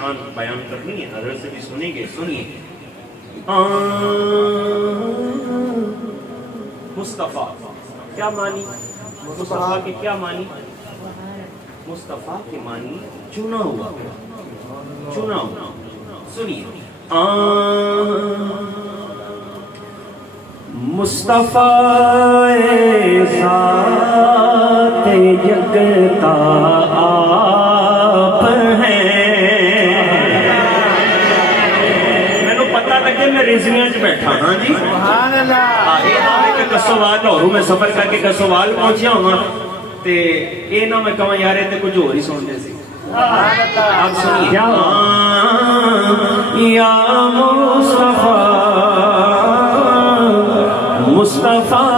شان بیان کرنی ہے، حضرت سے بھی سنیں گے. سنیے مصطفیٰ کیا معنی؟ مصطفیٰ کے کیا معنی؟ مصطفیٰ کے معنی چنا ہوا، چنا ہوا. سنیے مصطفیٰ ذات یکتا آپ ہیں. مینوں پتہ لگے میں ریزنیاں چ بیٹھا ہاں جی. سبحان اللہ. کہ کسوال لاہوروں میں سفر کر کے کسوال پہنچیا ہوں تے یہ نہ میں کہاں یار تے کچھ اور ہی سنتے سی. آپ سنیے یا مصطفیٰ مصطفیٰ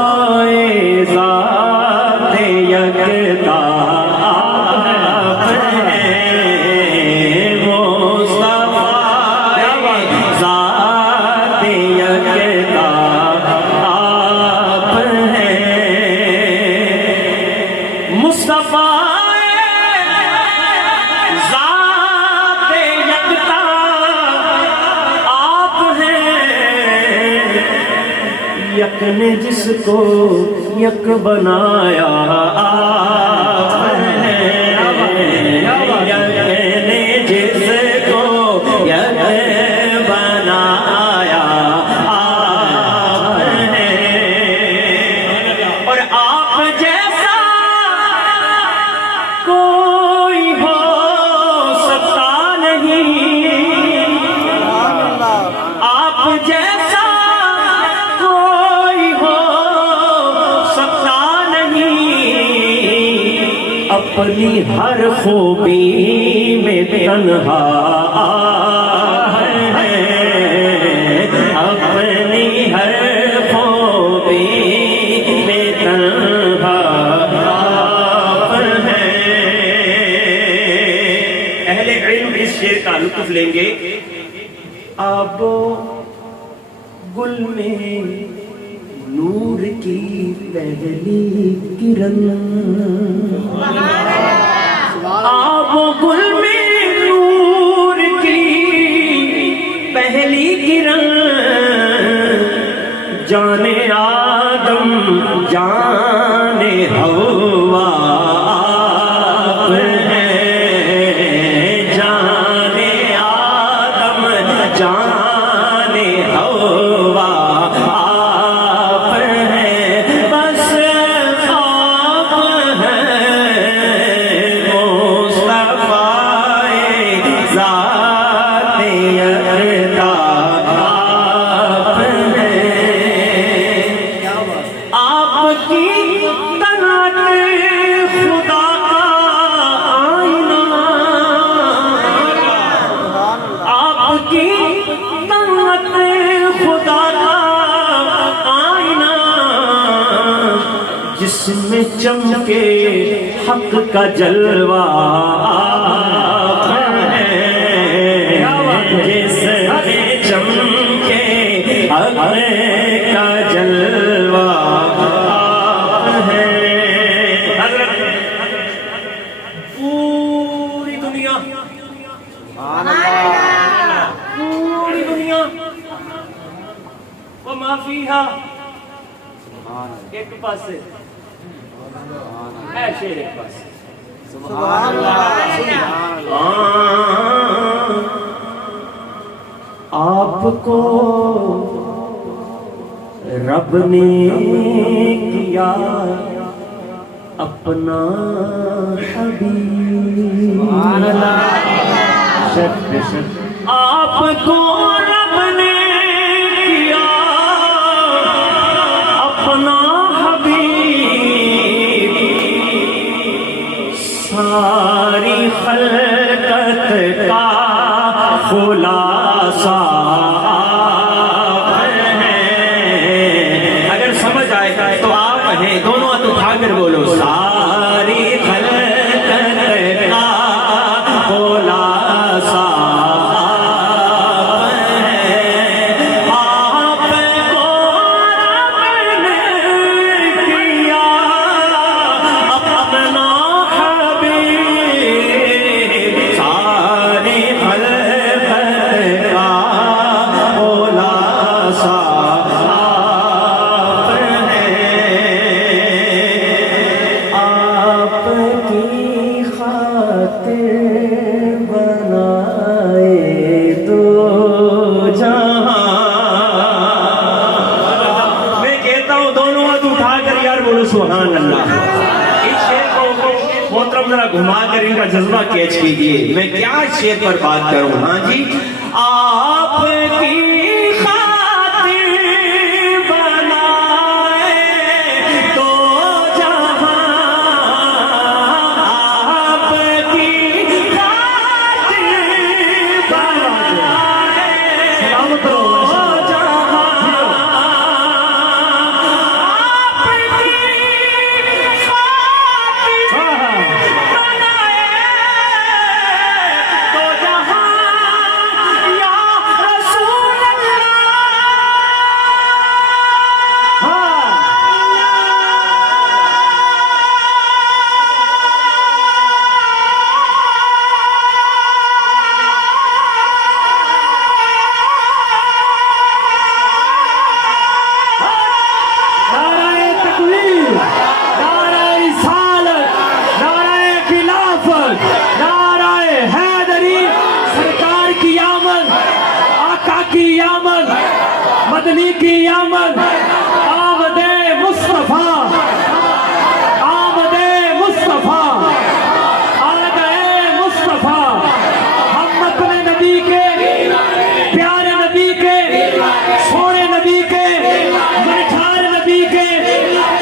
ذات یکتا آپ ہیں. مصطفیٰ ذات یکتا آپ ہیں. مصطفیٰ یک نے جس کو یک بنایا آپ ہیں. یک نے جس کو یک بنایا آپ ہیں. اور آپ جیسا کوئی ہو سکتا نہیں. آپ جیسا اپنی ہر خوبی میں تنہا ہے. اپنی ہر خوبی میں تنہا ہے. اہل علم اس شعر کا لطف لیں گے. آب و گل میں نور کی پہلی کرن. آب و گل میں نور کی پہلی کرن. جانے آدم جانے حوا آپ ہیں. جانے آدم جانے حوا جس میں چمکے حق کا جلوہ آپ ہیں. جس میں چمکے حق کا جلوہ آپ ہیں. پوری دنیا پوری دنیا وما فیہا ایک پاسے اے شیر ایک پاس. سبحان اللہ. آپ کو رب نے کیا اپنا حبیب. سبحان اللہ. آپ کو رب نے کیا اپنا ساری خلقت کا خلاصہ ہے. اگر سمجھ آئے تو آپ کہیں دونوں ہاتھ اٹھا کر بولو ساری خلقت کا خلاصہ ہر جذبہ کیچ کیجیے، میں کیا شعر پر بات کروں. ہاں جی، آپ کی خاطر بنائے تو جہاں، آپ کی خاطر بنائے تو مدنی کی آمد، آمد مصطفیٰ، آمد مصطفیٰ، آمد مصطفیٰ. ہم اپنے نبی کے، پیارے نبی کے، سونے نبی کے، مرچھار نبی کے،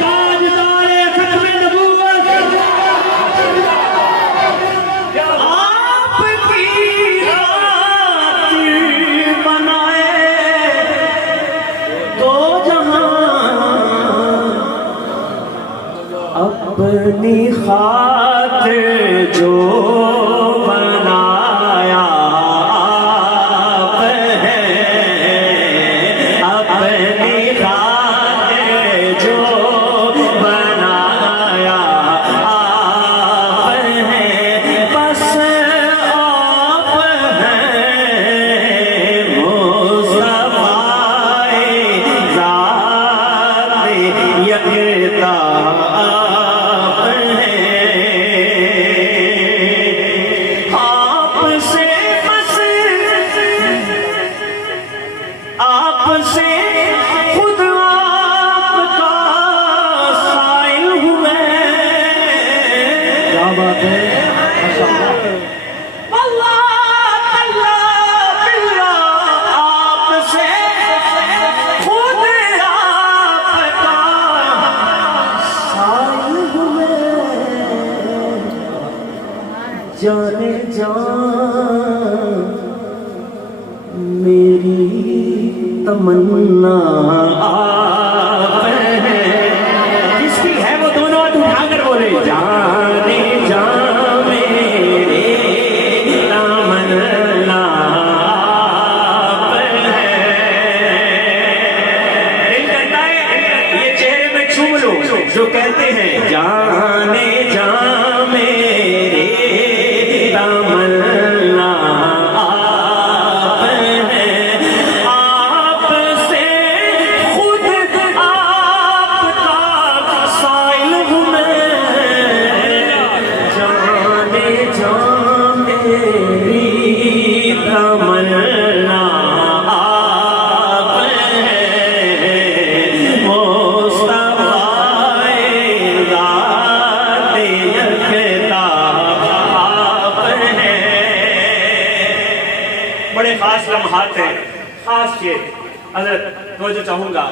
تاجدار ختم نبوت، آپ کی خاطر بنائے تو جہاں، اپنی خاطر جو بنایا آپ ہے، اپنی خاطر جو بنایا آپ ہے، بس آپ ہیں مصطفیٰ ذات یکتا آپ ہیں. آپ سے بس، آپ سے خود آپ کا سائل ہوں میں. کیا بات ہے، ماشاءاللہ. اللہ اللہ باللہ، آپ سے خود آپ کا سائل ہوں میں. جانے جان میری تمنا آپ ہے. جس کی ہے وہ دونوں ہاتھ اٹھا کر بولے، جانے جان میرے تمنا آپ ہے. دل کرتا ہے یہ چہرے میں چھو لو جو کہتے ہیں جانے جان میرے تمنا آپ ہے. آپ سے خود آپ کا سائل ہوں میں. جانے جان میری تمنا آپ ہے، مصطفیٰ ذات یکتا آپ ہے. بڑے خاص لمحات ہیں، خاص شعر. حضرت توجہ چاہوں گا.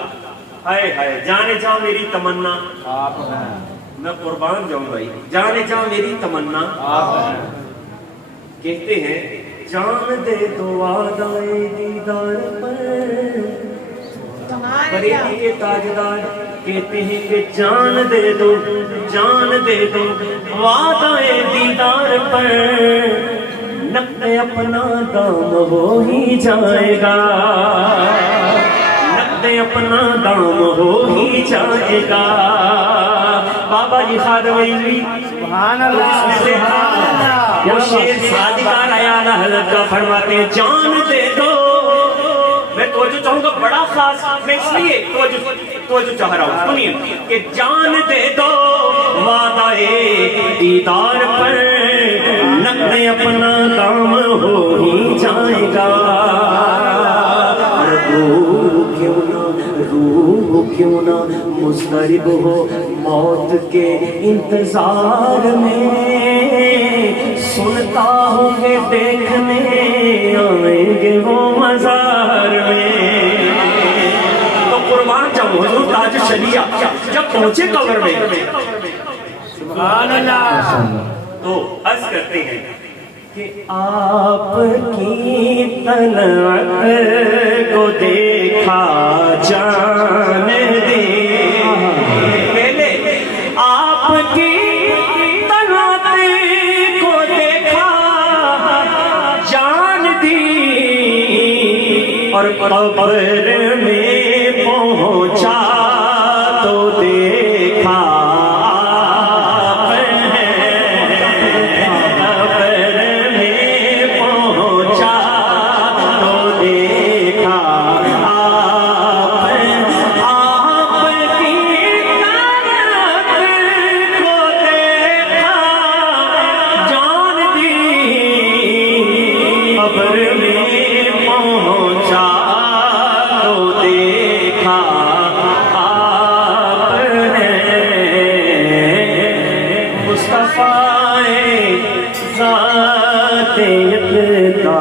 ہائے ہائے، جانے جا میری تمنا آپ ہیں، میں قربان جاؤں بھائی. جانے جا میری تمنا آپ ہیں. کہتے ہیں جان دے دو وعدائے دیدار پر. بریلی کے تاجدار کہتے ہیں کہ جان دے دو، جان دے دو وعدائے دیدار پر. نقد اپنا دام ہو ہی جائے گا، نقد اپنا دام ہو ہی جائے گا. بابا جی خادمی سبحان اللہ، سبحان اللہ. وہ شیر صادقان عیان حضرت کا فرماتے ہیں جان دے دو. میں توجہ چاہوں گا، بڑا خاص. میں اس لیے توجہ چاہ رہا ہوں، سنیے کہ جان دے دو وعدہ دیدار پر. نقد اپنا کام ہو ہی جائے گا. روح کیوں نہ مضطرب ہو موت کے انتظار میں. سنتا ہوں کہ دیکھنے آئیں گے وہ مزار میں. تو قربان جب حضور تاج شریعہ جب پہنچے قبر میں سبحان اللہ. تو عرض کرتے ہیں کہ آپ کی طلعت کو دیکھا جان دے. پہلے آپ کی طلعت کو دیکھا جان دی اور قبر میں پہنچا تو دیکھا ذات یکتا